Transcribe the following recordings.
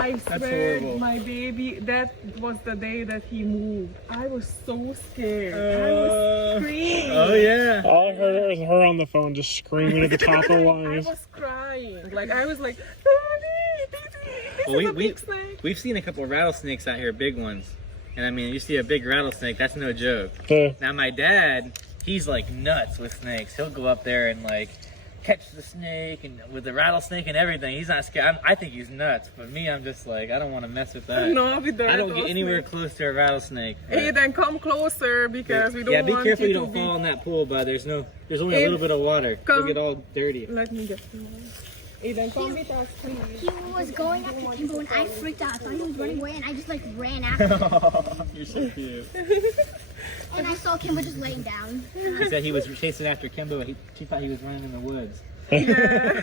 I That's swear, horrible. my baby, that was the day that he moved. I was so scared. I was screaming. Oh yeah. All I heard was her on the phone just screaming at the top of the I lungs. was crying. Like, I was like, Daddy, this Well, is a big snake. we've seen a couple of rattlesnakes out here, big ones. And I mean, you see a big rattlesnake, that's no joke. Now my dad, he's like nuts with snakes. He'll go up there and like catch the snake and with the rattlesnake and everything. He's not scared. I think he's nuts. But me, I'm just like, I don't want to mess with that. No, with the I don't get rattlesnake. anywhere close to a rattlesnake. Hey, then come closer because we don't want be careful you to don't be... fall in that pool, but there's only a little bit of water. You'll get all dirty. Let me get you. Hey, then come with us, please. He was going after Kimbo and I freaked out. I thought he was running away and I just like ran after him. You're so cute. And I saw Kimbo just laying down. He said he was chasing after Kimbo. She thought he was running in the woods. Yeah.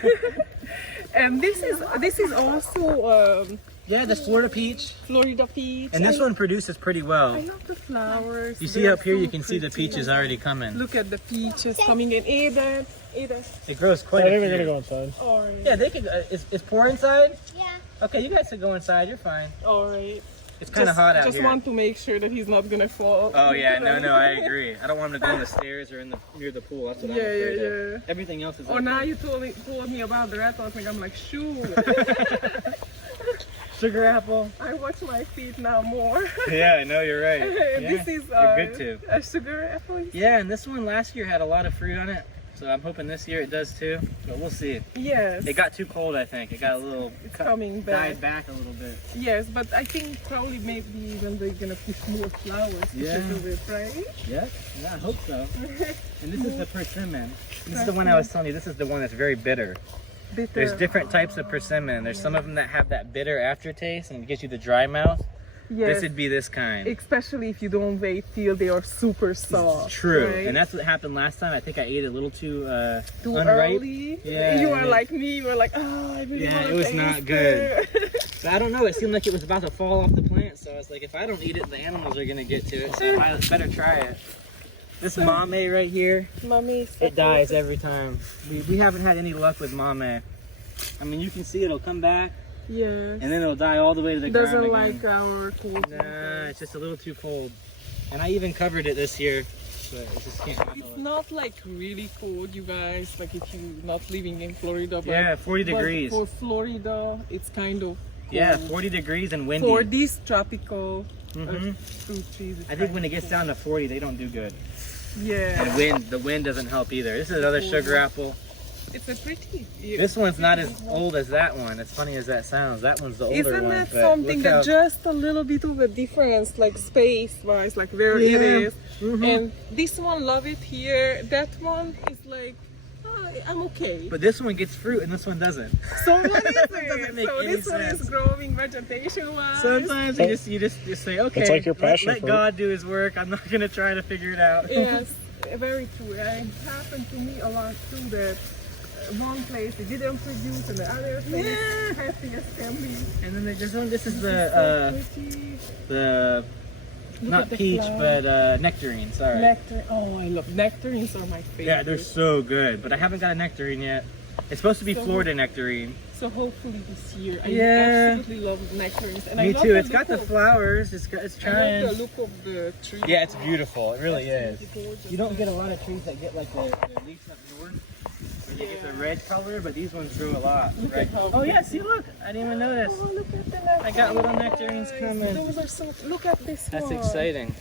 And this is also Yeah, the Florida peach. Florida peach. And this one produces pretty well. I love the flowers. You see up here, you can see the peaches already coming. Look at the peaches coming in. Ada. It grows I quite think a we're few. gonna go inside. Alright. Yeah, they could. Is pour inside? Yeah. Okay, you guys can go inside. You're fine. Alright. It's kind of hot out Just here. want to make sure that he's not gonna fall. Oh yeah, no, I agree. I don't want him to go on the stairs or near the pool. That's what I'm afraid of. Yeah. Everything else is. Oh, okay. now you told me about the rattlesnake. I'm like, shoot. Sugar apple. I watch my feet now more. Yeah, I know you're right. Yeah, This is you're good too. a sugar apple. Yeah, and this one last year had a lot of fruit on it, so I'm hoping this year it does too. But we'll see. Yes. It got too cold, I think. It got a little coming back. died back a little bit. Yes, but I think probably maybe even they're gonna put more flowers Yeah. because of it, right? Yeah, I hope so. And this is the persimmon. This is the one I was telling you. This is the one that's very bitter. Bitter. There's different types of persimmon. There's some of them that have that bitter aftertaste and it gives you the dry mouth. Yes. This would be this kind. Especially if you don't wait till they are super soft. True. Right? And that's what happened last time. I think I ate it a little too unripe. Early. Yeah. You were like me. You were like, oh, I really want Yeah, to it was taste not good. So I don't know. It seemed like it was about to fall off the plant. So I was like, if I don't eat it, the animals are going to get to it. So I better try it. This mame right here, Mommy, it dies every time. We haven't had any luck with mame. I mean, you can see it'll come back. Yeah. And then it'll die all the way to the ground Doesn't again. like our cold. Nah, it's just a little too cold. And I even covered it this year, but it just can't handle It's it. not like really cold, you guys. Like if you're not living in Florida. But, Yeah, 40 but degrees. for Florida, it's kind of cold. Yeah, 40 degrees and windy. For these tropical Mhm. fruit trees. it's I think kind when it of gets cold. down to 40, they don't do good. Yeah. And the wind doesn't help either. This is another sugar apple. It's a pretty. This one's not as old as that one. As funny as that sounds, that one's the older Isn't one. that but something look that how- just a little bit of a difference, like space-wise, like where it is? And this one love it here. That one is like, I'm okay. But this one gets fruit and this one doesn't. So what is it? doesn't make So any this one is sense. growing vegetation-wise. Sometimes you just say, okay, It's like your passion let fruit. God do His work. I'm not gonna try to figure it out. Yes, very true. It happened to me a lot too that one place they didn't produce and the other place happy as can be. And then there's one. This is So pretty. the Look not at the peach, flower. but nectarine. Sorry. Nectar. Oh, I love nectarines. Are my favorite. Yeah, they're so good. But I haven't got a nectarine yet. It's supposed to be So Florida nectarine. So hopefully this year. I Yeah. absolutely love nectarines. And Me I love too. the It's got the look of- flowers. It's I trying. love the look of the tree. Yeah, it's beautiful. It really is. Absolutely gorgeous. You don't get a lot of trees that get like the leaves up north. Where you get the red color, but these ones grew a lot. Look Right? at how Oh yeah, see, look. I didn't even notice. Oh, look at the nectarines. I got little nectarines coming. Those are so. Look at this That's one. exciting.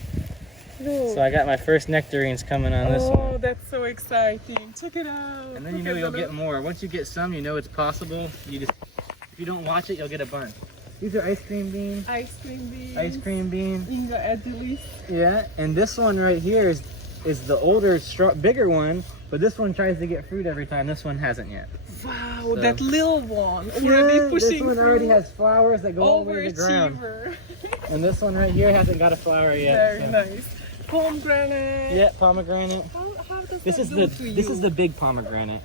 Look. So I got my first nectarines coming on this one. Oh, that's so exciting. Check it out. And then you Look know at you'll the- get more. Once you get some, you know it's possible. If you don't watch it, you'll get a bunch. These are ice cream beans. Ice cream beans. Ice cream beans. Inga Edilis. Yeah, and this one right here is the older, bigger one, but this one tries to get fruit every time. This one hasn't yet. Wow, So- that little one already pushing this one already through. has flowers that go all the way to the ground. Overachiever. And this one right here hasn't got a flower yet. Very so- nice. Pomegranate. Yeah, pomegranate. How does This that is do the to you? this is the big pomegranate.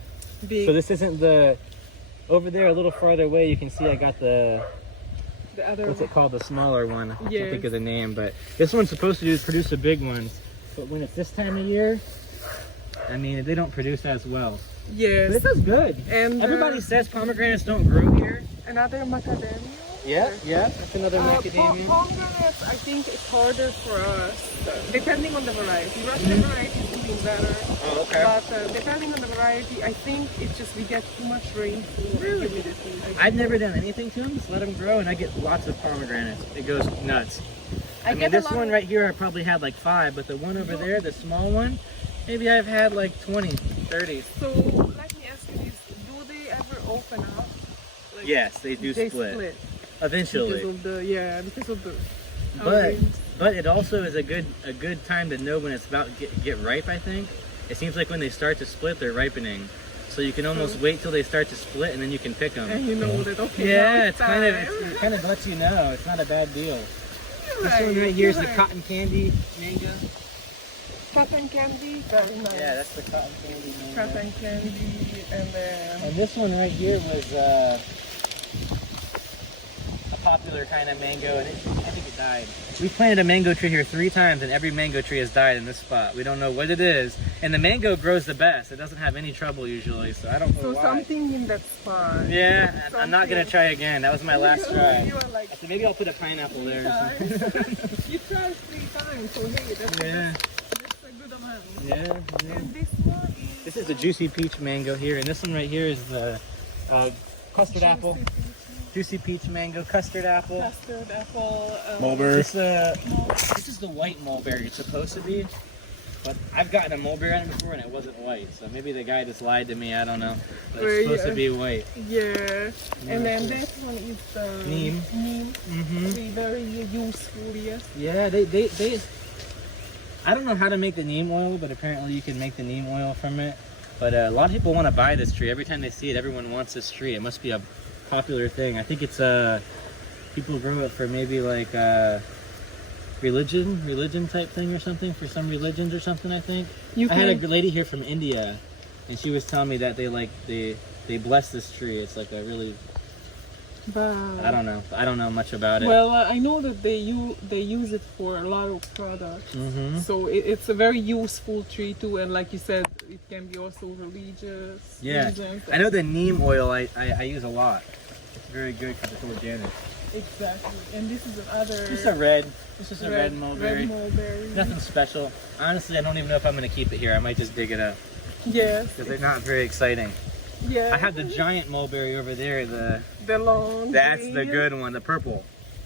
big. So this isn't the over there a little farther away. You can see I got the the other what's it called, the smaller one. I can't Yes. think of the name, but this one's supposed to produce the big ones. But when it's this time of year, I mean they don't produce as well. But Yes. it does good. And Everybody says pomegranates don't grow here. another macadamia. Yeah, yeah, that's another macadamia. Pomegranates, I think it's harder for us, depending on the variety. Russian variety is doing better. Oh, okay. But depending on the variety, I think it's just we get too much rainfall. Really? And humidity. I've never done anything to them, just let them grow, and I get lots of pomegranates. It goes nuts. I mean, this one right here, I probably had like 5, but the one over there, the small one, maybe I've had like 20, 30. So, let me ask you this, do they ever open up? Like, Yes, they do split. Eventually. Because of the, yeah, because of the... But it also is a good time to know when it's about to get ripe, I think. It seems like when they start to split, they're ripening. So you can almost wait till they start to split, and then you can pick them. And you know that, okay, yeah, it's it kind of lets you know. It's not a bad deal. This one right here is the cotton candy mango. Cotton candy, very nice. Yeah, that's the cotton candy mango. Cotton candy, and then... And this one right here was a popular kind of mango, and I think it died. We planted a mango tree here 3 times, and every mango tree has died in this spot. We don't know what it is. And the mango grows the best. It doesn't have any trouble usually, so I don't know why. So something in that spot. Yeah, I'm not going to try again. That was my last try. You are like, I said maybe I'll put a pineapple there or something. you tried 3 times, so hey, that's a good amount. Yeah. And this one is... This is the juicy peach mango here, and this one right here is the custard apple. Juicy peach mango, custard apple. Custard apple. Mulberry. This is the white mulberry it's supposed to be, but I've gotten a mulberry on it before and it wasn't white, so maybe the guy just lied to me, I don't know. But it's supposed to be white. Yeah. And then this one is the neem. Very useful, yes. Yeah, they I don't know how to make the neem oil, but apparently you can make the neem oil from it. But a lot of people want to buy this tree. Every time they see it, everyone wants this tree. It must be a popular thing. I think it's people grow it for maybe like religion type thing or something, for some religions or something, I think. I had a lady here from India, and she was telling me that they bless this tree. It's like a really... I don't know much about it. Well, I know that they use it for a lot of products. So it's a very useful tree too, and like you said, it can be also religious. Yeah, reasons. I know the neem oil I use a lot. It's very good because it's organic. Exactly, and this is another... Just a red. This is a red mulberry. Red mulberry. Nothing special. Honestly, I don't even know if I'm going to keep it here. I might just dig it up. Yes. Because they're not very exciting. Yeah. I have the giant mulberry over there. The long That's green. the good one. The purple.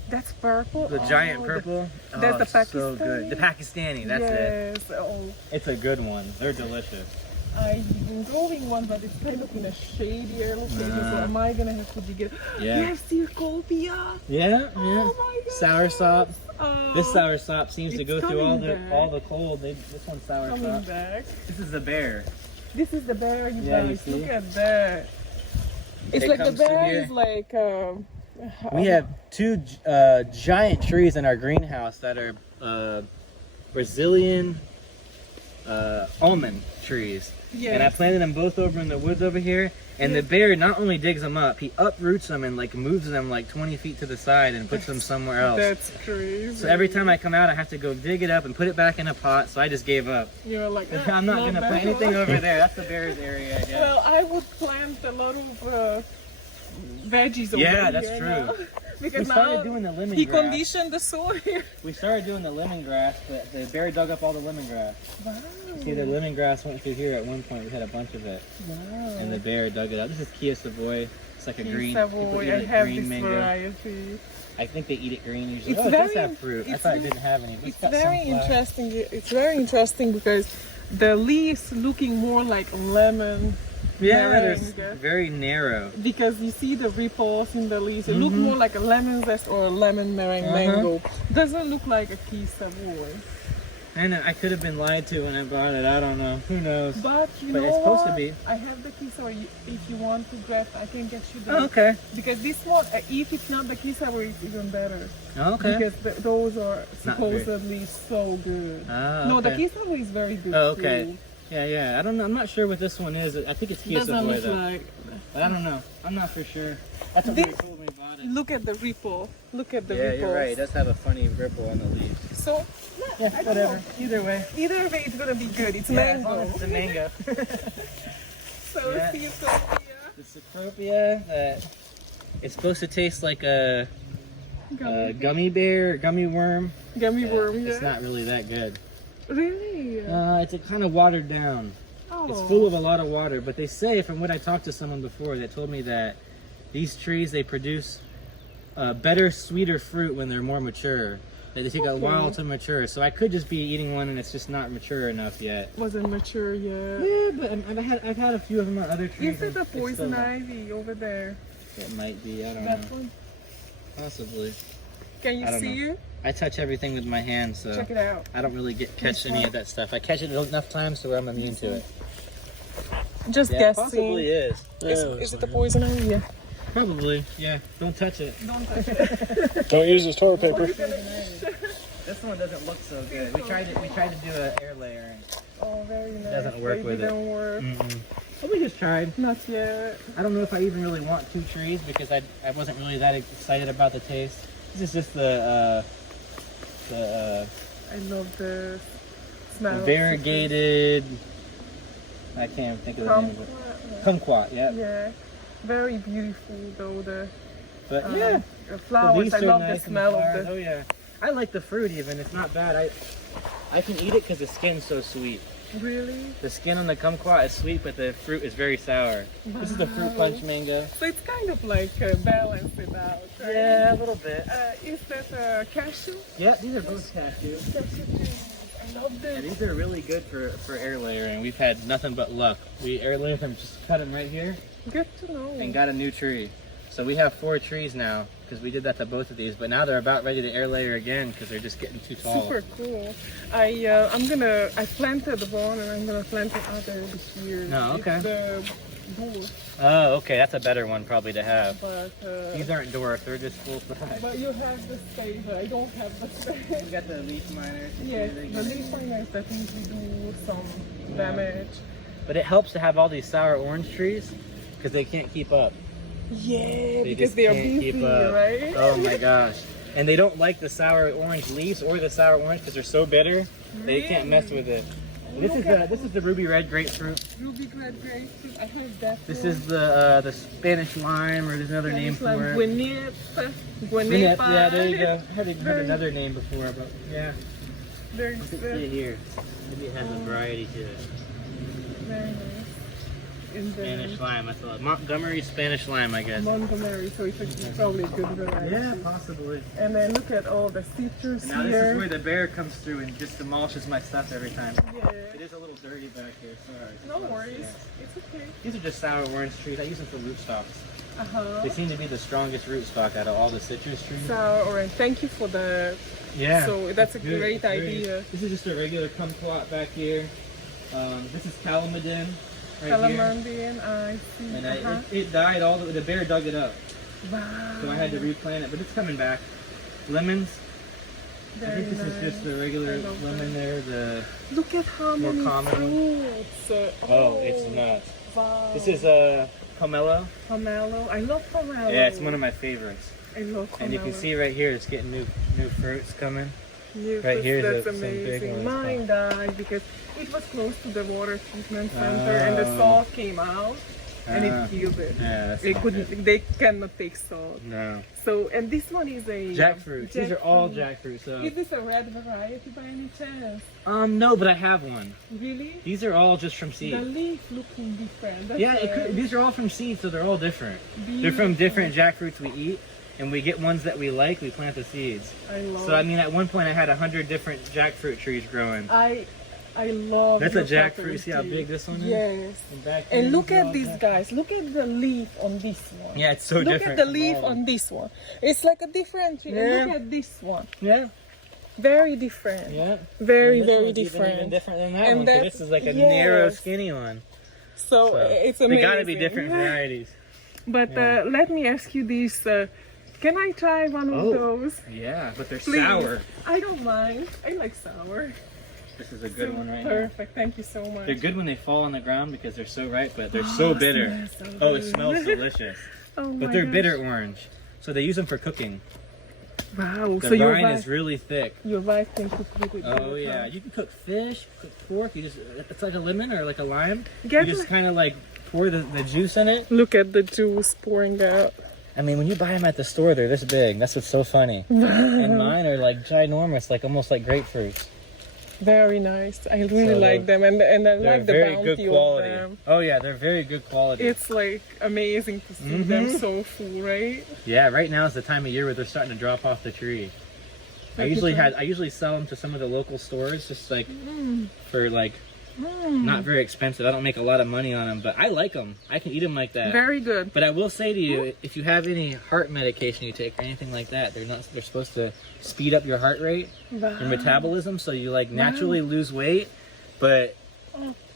That's purple. The giant purple. That's the Pakistani. So good. The Pakistani. That's it. Yes. Oh. It's a good one. They're delicious. I've been growing one, but it's kind of in a shadier location, so am I gonna have to dig it? Yeah. You have Circopia. Yeah. Oh my god. Soursop. This soursop seems to go through all the back. cold. This one's Coming soursop. back. This is the bear. This is the bear, you Yeah, you guys. see? Look at that. It's It like the comes through bear here. is like. We have 2 giant trees in our greenhouse that are Brazilian almond trees. Yes. And I planted them both over in the woods over here. And the bear not only digs them up, he uproots them and like moves them like 20 feet to the side and puts them somewhere else. That's crazy. So every time I come out, I have to go dig it up and put it back in a pot. So I just gave up. You're like, I'm not gonna plant anything over there. That's the bear's area, I guess. Well, I would plant a lot of veggies over Yeah, here that's true. now. Because We started now doing the lemongrass. he conditioned the soil. We started doing the lemongrass, but the bear dug up all the lemongrass. Wow. See, the lemongrass went through here at one point. We had a bunch of it. Wow. And the bear dug it up. This is Kia Savoy. It's like a green. Savoy, people I eat it have green this mango. variety. I think they eat it green usually. It's Oh, it does very- have fruit. I it's thought it very- didn't have any. It's very interesting. It's very interesting because the leaves looking more like lemon. Yeah, meringue. they're very narrow. Because you see the ripples in the leaves. It look more like a lemon zest or a lemon meringue mango. Doesn't look like a Key Savoy. I know. I could have been lied to when I bought it. I don't know. Who knows? But you But know it's supposed what? to be. I have the Key Savoy. If you want to grab, I can get you the. Oh, okay. Because this one, if it's not the Key Savoy, it's even better. Oh, okay. Because those are Not very- supposedly so good. Oh, No, the okay. Key Savoy is very good. Oh, okay. too. Yeah. I don't know. I'm not sure what this one is. I think it's Kia Doesn't Savoy look though. like. But I don't know. I'm not for sure. That's what This- they told me about it. Look at the ripple. Look at the Yeah, ripples. you're right. It does have a funny ripple on the leaves. So, Yeah, I don't whatever. know. Either way. Either way, it's gonna be good. It's Yeah, as mango. long as it's a mango. So, Yeah. Theotopia. The Cecropia that it's supposed to taste like a gummy worm. Gummy worm, yeah. It's not really that good. Really? It's a kind of watered down. Oh. It's full of a lot of water, but they say, from what I talked to someone before, that told me that these trees, they produce better, sweeter fruit when they're more mature. They take a while to mature, so I could just be eating one and it's just not mature enough yet. Wasn't mature yet. Yeah, but I've had a few of them on other trees. Is it a poison ivy over there? It might be, I don't That know. one? Possibly. Can you I don't see know. it? I touch everything with my hands, so Check it out. I don't really catch any of that stuff. I catch it enough times to where I'm immune to it. Just Yeah, guessing. possibly is. Is it the poison ivy? Yeah. Probably, yeah. Don't touch it. Don't touch it. Don't use this toilet paper. This one doesn't look so good. We tried to do an air layering. Oh, very nice. Doesn't work with it. Didn't work. But we just tried. Not yet. I don't know if I even really want 2 trees because I wasn't really that excited about the taste. This is just the I love the smell. variegated. I can't think of the name of it. Kumquat, yeah. Yeah. Very beautiful though. But yeah, The flowers. I love the smell of the. Oh yeah. I like the fruit even. It's not bad. I can eat it because the skin's so sweet. Really? The skin on the kumquat is sweet, but the fruit is very sour. Wow. This is the fruit punch mango. So it's kind of like balanced it out, right? Yeah, a little bit. Is that cashew? Yeah, these are both cashew. Cashew trees. I love Yeah, this. these are really good for air layering. We've had nothing but luck. We air layered them, just cut them right here, Good to know. and got a new tree. So we have 4 trees now because we did that to both of these. But now they're about ready to air layer again because they're just getting too tall. Super cool. I planted one and I'm gonna plant another this year. Oh, okay. It's the bull, Oh, okay, that's a better one probably to have. but These aren't dwarf, they're just full size. but you have the space. I don't have the space. We got the leaf miners. Yeah, the leaf miners definitely do some damage. But it helps to have all these sour orange trees because they can't keep up. Yeah, because just they are can't keep beefy, up. right? Oh my gosh. And they don't like the sour orange leaves or the sour orange because they're so bitter. They can't mess with it. This is the ruby red grapefruit. Ruby red grapefruit. I heard that. This one. is the Spanish lime, or there's another name for it. Guinepa. Guinepa. Yeah, there you go. I heard it had another name before, but yeah. There's You can see it here. Maybe it has a variety to it. very nice. In the Spanish lime. That's a Montgomery Spanish lime, I guess. Montgomery, so it's probably a good variety. Yeah, possibly. And then look at all the citrus And now here. this is where the bear comes through and just demolishes my stuff every time. Yeah. It is a little dirty back here, sorry. No worries. Yeah. It's okay. These are just sour orange trees. I use them for rootstocks. Uh-huh. They seem to be the strongest rootstock out of all the citrus trees. Sour orange. Thank you for that. Yeah. So that's a Good. great It's very- idea. This is just a regular kumquat back here. This is calamidin right here. Calamandrian, I see. And it died the bear dug it up. Wow. So I had to replant it, but it's coming back. Lemons. I Very think this is just the regular I love lemon there. Look at how more many common. fruits. Oh, it's nuts. Wow. This is pomelo. pomelo. I love pomelo. Yeah, it's one of my favorites. I love pomelo. And you can see right here, it's getting new fruits coming. New right here is that's some big amazing. ones. Mine died because it was close to the water treatment center and the salt came out and it killed it. Yeah, that's They not couldn't. good. They cannot take salt. No. So and this one is a Jackfruit. These are all jackfruit. jackfruit. So. Is this a red variety by any chance? No, but I have one. Really? These are all just from The seed. leaf looking different. That's Yeah, right. these are all from seed, so they're all different. They're from different jackfruits we eat, and we get ones that we like, we plant the seeds. I love. So I mean, at one point I had 100 different jackfruit trees growing. I love. That's a your jackfruit. See how property. big this one is? Yes. Back here, And look these are at all these jackfruit. guys. Look at the leaf on this one. Yeah, it's so Look different. at the from leaf all of them. on this one. It's like a different tree. And Yeah. look at this one. Yeah, Very different. yeah. Very, And this very one's different. Even different than that And one. 'Cause that's- this is like a yes. narrow, skinny one. So, So it's they amazing. gotta be different varieties. But let me ask you this. Can I try one of Oh. those? Yeah, but they're Please. sour. I don't mind. I like sour. This is a good one right here. Perfect. Thank you so much. They're good when they fall on the ground because they're so ripe, but they're so bitter. smells so Oh, it good. smells delicious. Oh But my they're gosh. bitter orange. So they use them for cooking. Wow. The So your vine wife, is really thick. your wife can cook with it. Oh yeah, you can cook fish, cook pork. You just it's like a lemon or like a lime. Get You just my- kind of like pour the juice in it. Look at the juice pouring out. I mean, when you buy them at the store, they're this big. That's what's so funny. And mine are like ginormous, like almost like grapefruits. Very nice. I really like them, and I like the very bounty good quality. of them. Oh yeah, they're very good quality. It's like amazing to see them so full, right? Yeah, right now is the time of year where they're starting to drop off the tree. I usually sell them to some of the local stores, just like for like not very expensive. I don't make a lot of money on them, but I like them. I can eat them like that. Very good. But I will say to you, if you have any heart medication you take or anything like that, they're supposed to speed up your heart rate, your metabolism, so you like naturally lose weight. But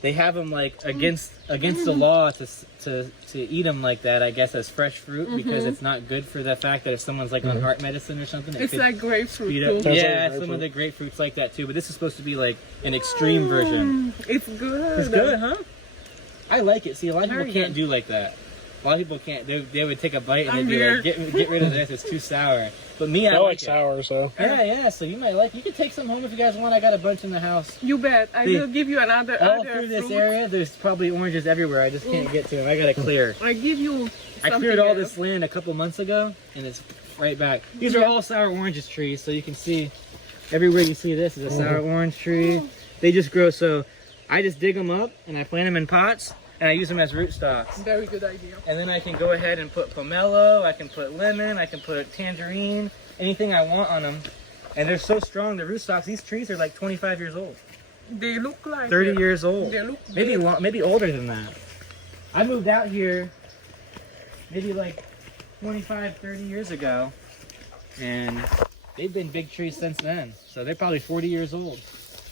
they have them like against the law to eat them like that, I guess, as fresh fruit, because it's not good for the fact that if someone's like on heart medicine or something, It's like grapefruit too. Yeah, some of the grapefruits like that too, but this is supposed to be like an extreme version. It's good. It's good, huh? I like it. See, a lot of people can't do like that. A lot of people can't. They would take a bite and they'd be like, get rid of this. It's too sour. But me, I like sour, so. Yeah. So you might like. You can take some home if you guys want. I got a bunch in the house. You bet. I will give you another. All through this area, there's probably oranges everywhere. I just can't get to them. I gotta clear. I give you. I cleared all this land a couple months ago, and it's right back. These are all sour oranges trees, so you can see everywhere you see this is a sour orange tree. They just grow. So I just dig them up and I plant them in pots. And I use them as rootstocks. Very good idea. And then I can go ahead and put pomelo, I can put lemon, I can put tangerine, anything I want on them. And they're so strong, the rootstocks, these trees are like 25 years old. They look like 30 years old. They look maybe older than that. I moved out here maybe like 25, 30 years ago. And they've been big trees since then. So they're probably 40 years old.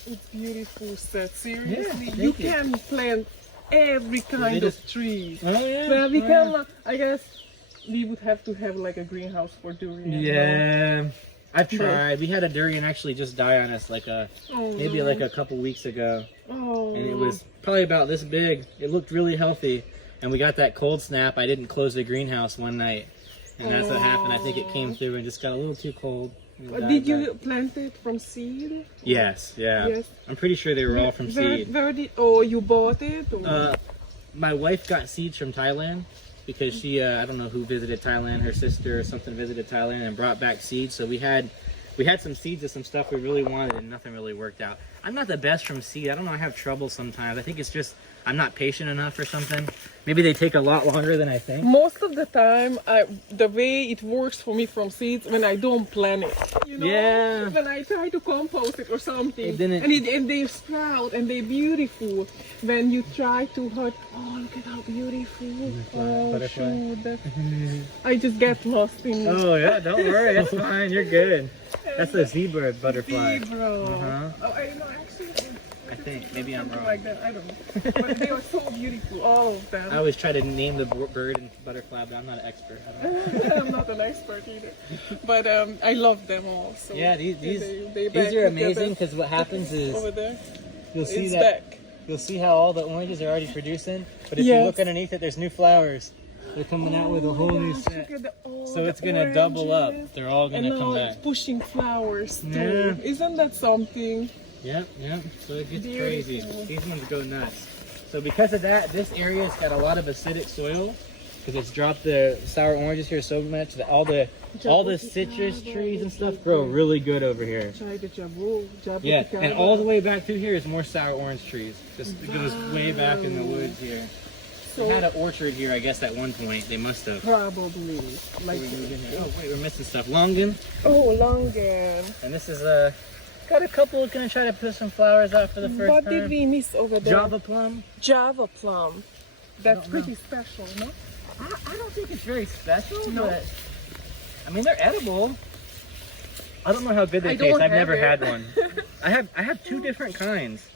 It's beautiful, Seth. Seriously, Yeah, you can plant every kind of trees. Oh yeah. Well, we can. I guess we would have to have like a greenhouse for durian. Yeah, I've tried. We had a durian actually just die on us like maybe like a couple weeks ago. Oh. And it was probably about this big. It looked really healthy, and we got that cold snap. I didn't close the greenhouse one night, and that's what happened. I think it came through and just got a little too cold. Did you plant it from seed? Yes, yeah. Yes. I'm pretty sure they were all from seed. You bought it? Or? My wife got seeds from Thailand because she, I don't know who visited Thailand, her sister or something visited Thailand and brought back seeds. So we had some seeds of some stuff we really wanted and nothing really worked out. I'm not the best from seed. I don't know, I have trouble sometimes. I think it's just I'm not patient enough or something. Maybe they take a lot longer than I think. Most of the time, the way it works for me from seeds, when I don't plant it, you know? Yeah. When I try to compost it or something, didn't... and they sprout and they're beautiful. When you try to hurt, oh look at how beautiful! Butterfly. Shoot, I just get lost in. Oh yeah, don't worry, it's fine. You're good. That's a zebra butterfly. Zebra. Uh-huh. Oh, I know actually. I think maybe I'm wrong. Like that, I don't know. But they are so beautiful, all of them. I always try to name the bird and butterfly, but I'm not an expert. I'm not an expert either, but I love them all. So yeah, these these are amazing because what happens is over there, you'll see it's that back. you'll see how all the oranges are already producing, but if you look underneath it, there's new flowers. They're coming out with a whole new set. So it's gonna double up. They're all gonna come back. It's pushing flowers too. Yeah. Isn't that something? Yep. So it gets crazy. These ones go nuts. So because of that, this area's got a lot of acidic soil because it's dropped the sour oranges here so much that all the citrus trees and stuff grow really good over here. Yeah, and all the way back through here is more sour orange trees. It goes way back in the woods here. They had an orchard here, I guess, at one point. They must have. Probably. Like, oh, wait, we're missing stuff. Longan. Oh, longan. And this is got a couple gonna try to put some flowers out for the first what time. What did we miss over there? Java plum. Java plum. That's pretty special, no? I don't think it's very special, no. But I mean, they're edible. I don't know how good they taste. I've never had one. I have two different kinds.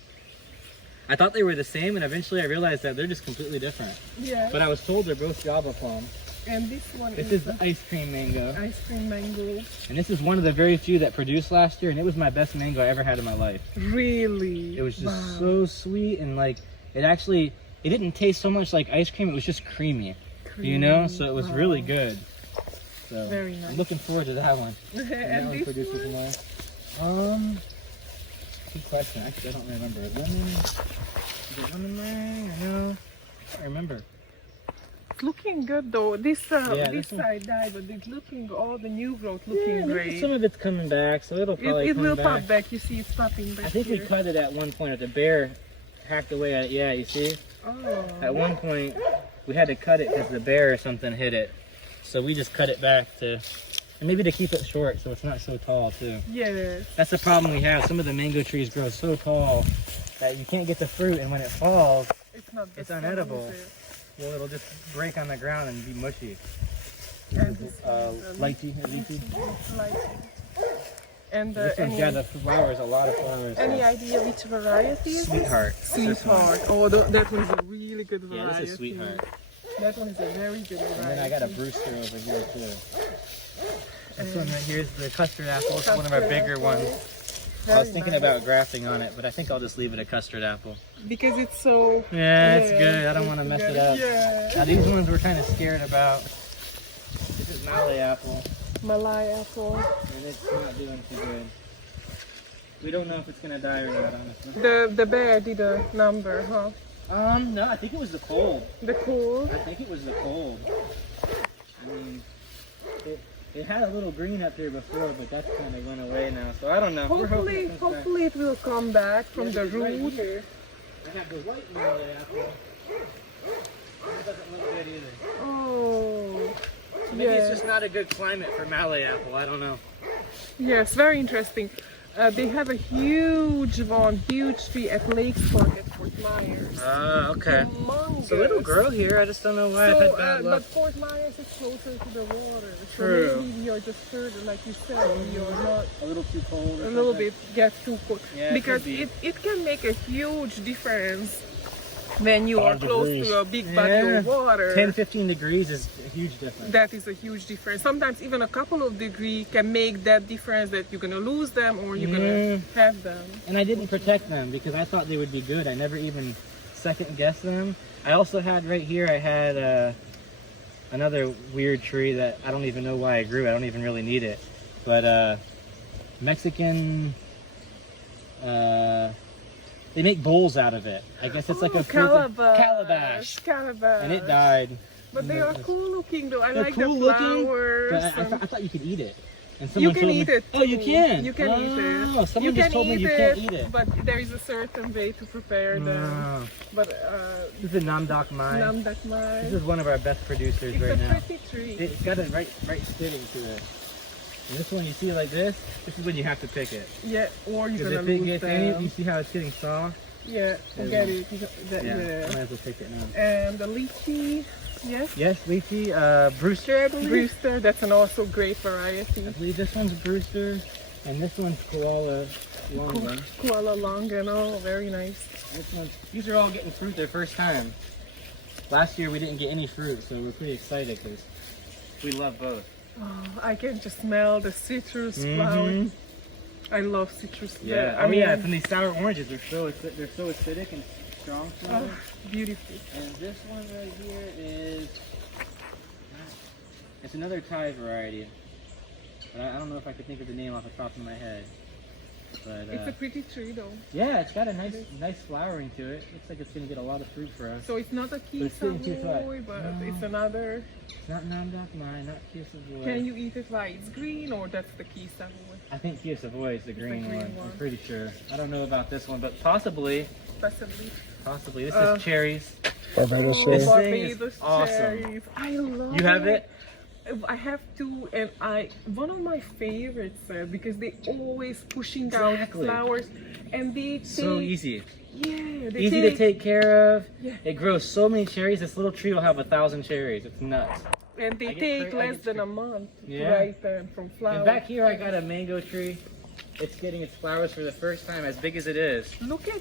I thought they were the same, and eventually I realized that they're just completely different. Yeah. But I was told they're both Java plum. And this one is the ice cream mango. Ice cream mango. And this is one of the very few that produced last year, and it was my best mango I ever had in my life. Really? It was just so sweet, and like it didn't taste so much like ice cream. It was just creamy. You know, so it was really good. So very nice. I'm looking forward to that one. And that one produces more. Good question. Actually, I don't remember. Lemon? Is it lemon meringue? I know. I can't remember. it's looking good though. This Yeah, this this one- side died, but it's looking, all the new growth looking great. Some of it's coming back, so it'll probably It come will back. pop back. You see, it's popping back I think we here. cut it at one point. The bear hacked away at it. Yeah, you see? Oh. At one point, we had to cut it because the bear or something hit it. So we just cut it back to, and maybe to keep it short so it's not so tall too. Yes. That's the problem we have. Some of the mango trees grow so tall that you can't get the fruit, and when it falls, It's not. it's the same, unedible. is it? Well, it'll just break on the ground and be mushy. And this Lychee, lychee. And This one's got the flowers, a lot of flowers. any idea which variety is this? Sweetheart. Sweetheart. Oh, that one's a really good Yeah, variety. this is Sweetheart. That one is a very good variety. And then I got a Brewster over here too. This one right here is the custard apple. It's one of our bigger ones. I was thinking about grafting on it, but I think I'll just leave it a custard apple. Because it's so... Yeah, it's good. I don't want to mess it up. Yeah. Now these ones we're kind of scared about. This is Malay apple, Malay apple. and it's not doing too good. We don't know if it's gonna die or not, honestly. The bear did a number, huh? No, I think it was the cold. The cool. I think it was the cold. I mean, it had a little green up there before, but that's kind of went away now. So I don't know. We're hoping Hopefully it will come back from the right root. here, I have the white Malay apple. That doesn't look good either. Oh. So maybe it's Yes. just not a good climate for Malay apple. I don't know. Yes, very interesting. They have a huge tree at Lake Park at Fort Myers. Okay. Humongous. So it'll grow here. I just don't know why I've had bad but luck. Fort Myers is closer to the water. True. So maybe you're just further, like you said, you're not A little too cold. Or a little something. bit get too cold. Yeah, it Because could be. it can make a huge difference when you are 5 close degrees. to a big body of water. 10, 15 degrees is a huge difference. That is a huge difference. Sometimes even a couple of degrees can make that difference that you're gonna lose them or you're gonna have them. And I didn't protect them because I thought they would be good. I never even second guessed them. I also had right here, I had another weird tree that I don't even know why I grew. I don't even really need it. But Mexican, they make bowls out of it. I guess it's like a fruit calabash. Calabash. and it died. But they are cool looking though. I They're like cool the looking, flowers. But I thought you could eat it. And someone You can told eat me, it. Oh, you too. can? You can eat it. Oh, someone you just can told me eat you it, can't eat it. but there is a certain way to prepare them. Oh. But This is Namdak Mai. Namdak Mai. This is one of our best producers It's right a now. pretty tree. It's got a right spitting to it. And this one you see like this is when you have to pick it. Yeah, or you're Because gonna if it lose gets any, you them. see how it's getting soft? Yeah, forget it. Yeah, I might as well pick it now. And the lychee, yes. Yes, lychee, Brewster I believe? Brewster, that's an also great variety. I believe this one's Brewster, and this one's Koala Longan. Koala Longan, oh, very nice. These are all getting fruit their first time. Last year we didn't get any fruit, so we're pretty excited because we love both. Oh, I can just smell the citrus flower. I love citrus. Yeah. I mean, yeah. From these sour oranges, they're so acidic and strong flowers. beautiful. And this one right here is it's another Thai variety. But I don't know if I could think of the name off the top of my head. But It's a pretty tree though. yeah, it's got a nice flowering to it. Looks like it's gonna get a lot of fruit for us. So it's not a key it's getting too flat. savoy, but No. it's another. It's not Namdak Mai, not Kia Savoy. Can you eat it while it's green, or that's the key savoy? I think Kia Savoy is the green, green one. one. I'm pretty sure. I don't know about this one, but possibly. Possibly. This is cherries. Barbados This cherry. thing is Barbados awesome. cherries. I love You have it? I have two, and one of my favorites because they always pushing Exactly. out flowers, and they take, So easy. Yeah, they Easy to take care of. Yeah. It grows so many cherries. This little tree will have 1,000 cherries. It's nuts. and they I get take cra- I less get than cra- a month Yeah. to ripen from flowers. And back here I got a mango tree. It's getting its flowers for the first time, as big as it is. Look at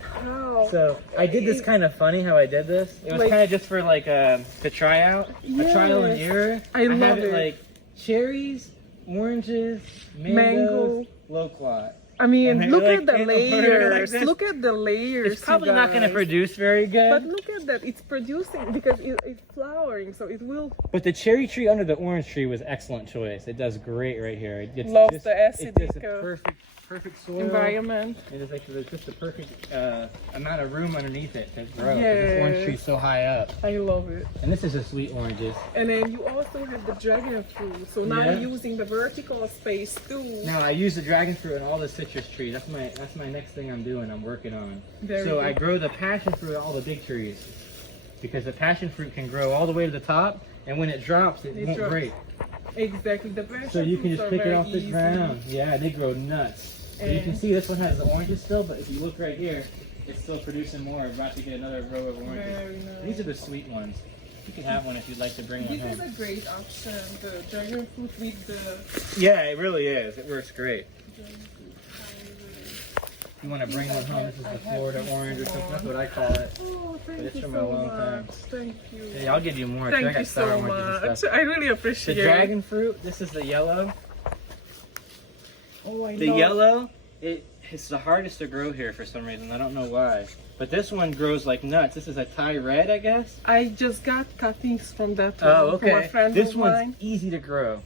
how. So I did this kind of funny how I did this. It was Like- kind of just for like to try out, a trial and Yes. error. I have love it it. like cherries, oranges, mangoes, loquat. I mean, And they're look like at the in the border like layers. this. Look at the layers. It's probably you not going to guys. produce very good. But look at that. It's producing because it's flowering, so it will. But the cherry tree under the orange tree was excellent choice. It does great right here. It gets Loves just, the acidic, It's just a perfect soil. environment. It is like there's just the perfect amount of room underneath it to grow. This orange tree's so high up. I love it. And this is just sweet oranges. And then you also have the dragon fruit. So now Yeah. you're using the vertical space too. Now I use the dragon fruit on all the citrus trees. That's my next thing I'm doing. I'm working on. Very So good. I grow the passion fruit on all the big trees because the passion fruit can grow all the way to the top, and when it drops, it won't drops. break. Exactly. The passion So you can fruits just are pick it very off the easy. ground. Yeah, they grow nuts. So you can see this one has the oranges still, but if you look right here, it's still producing more. We're about to get another row of oranges. Very nice. These are the sweet ones. You can have one if you'd like to bring one This is home. a great option. The dragon fruit with the Yeah, it really is. It works great. dragon fruit highway. If you want to bring one home, this is the Florida orange or something. That's what I call it. Oh, thank it's you from so a long time. much. Thank you. Yeah, I'll give you more. 'cause I Thank got you sour so oranges and much. stuff. I really The appreciate it. dragon fruit, this is the yellow. Oh, I The know. yellow, it's the hardest to grow here for some reason. I don't know why. But this one grows like nuts. This is a Thai red, I guess. I just got cuttings from that one. Oh, From a okay. friend This of one's mine. easy to grow.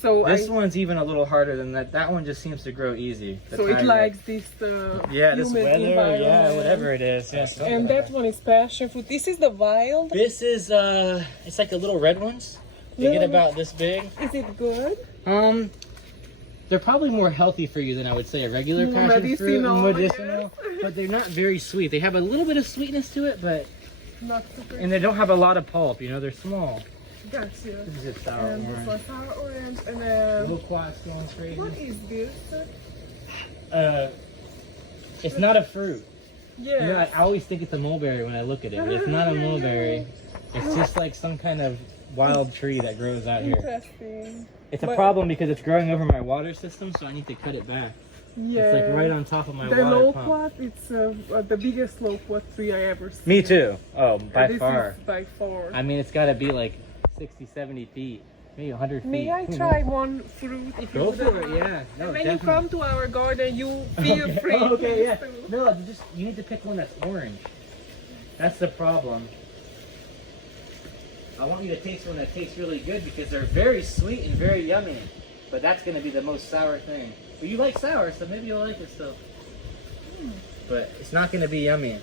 So This one's even a little harder than that. That one just seems to grow easy. The so Thai it red. likes this Yeah, this humid weather, yeah, environment. whatever it is. Yeah, And that one is passion fruit. This is the wild. This is it's like the little red ones. They get Little- about this big. Is it good? They're probably more healthy for you than I would say a regular passion fruit, medicinal, but they're not very sweet. They have a little bit of sweetness to it, but Not super. and they don't have a lot of pulp. You know, they're small. Gotcha. This is just sour And this orange. one sour orange. And then Loquat's going crazy. what is this? It's not a fruit. Yeah. You know, I always think it's a mulberry when I look at it. But it's not a mulberry. It's just like some kind of wild tree that grows out here. Interesting. It's a But- problem because it's growing over my water system, so I need to cut it back. Yeah. It's like right on top of my The water pump. loquat, it's the biggest loquat tree I ever seen. Me too. Oh, by This far. is by far. I mean, it's got to be like 60, 70 feet, maybe 100 feet. May I Who try knows? one fruit if Go you for wouldn't it, mind? yeah. No, And when definitely. you come to our garden, you feel Okay, free. okay, yeah. to- No, you need to pick one that's orange. That's the problem. I want you to taste one that tastes really good because they're very sweet and very yummy. But that's going to be the most sour thing. But you like sour, so maybe you'll like it still. But it's not going to be yummy.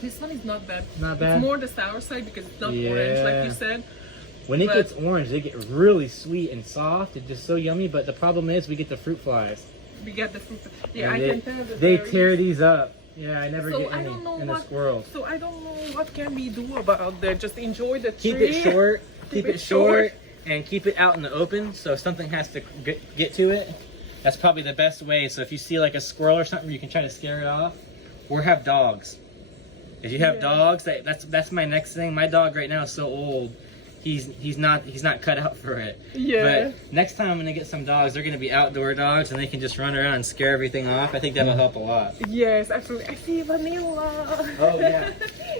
This one is not bad. Not bad? It's more the sour side because it's not orange, like you said. When it But- gets orange, they get really sweet and soft. It's just so yummy. But the problem is we get the fruit flies. We get the fruit. Yeah, And I they, can tell that they there tear is- these up. Yeah, I never So get I any. don't know And the what. squirrels. So I don't know what can we do about that. Just enjoy the tree. Keep it short. Keep it it short. And keep it out in the open. So if something has to get to it, that's probably the best way. So if you see like a squirrel or something, you can try to scare it off. Or have dogs. If you have Yeah. dogs, that's my next thing. My dog right now is so old. He's not cut out for it. Yeah. But next time I'm gonna get some dogs. They're gonna be outdoor dogs, and they can just run around and scare everything off. I think that'll help a lot. Yes, absolutely. I see vanilla. Oh, yeah.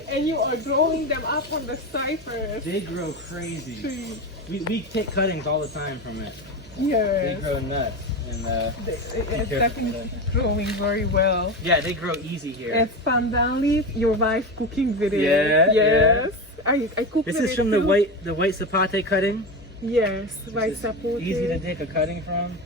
And you are growing them up on the cypress They grow crazy. tree. We take cuttings all the time from it. They Yes. grow nuts, and It's careful definitely growing very well. yeah, they grow easy here. It's pandan leaf, your wife cooking video. Yeah, Yes. I cooked This with is it from too. the white zapate cutting. Yes, white It's sapote. easy to take a cutting from.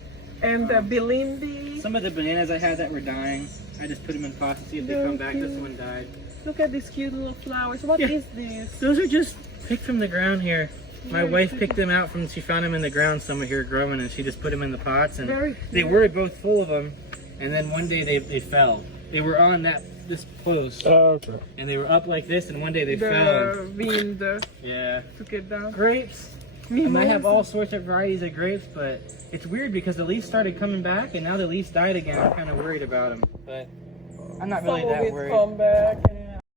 And the bilindi. Some of the bananas I had that were dying, I just put them in pots to see if they come back. This one died. Look at these cute little flowers. What Yeah. is this? Those are just picked from the ground here. My Very wife pretty. picked them out she found them in the ground somewhere here growing, and she just put them in the pots, and Very they cute. were both full of them, and then one day they fell. They were on this post, Oh, okay. and they were up like this, and one day they fell. The wind Yeah. took it down. Grapes. I might have all sorts of varieties of grapes, but it's weird because the leaves started coming back, and now the leaves died again. I'm kind of worried about them, but I'm not really Some of that it worried. come back and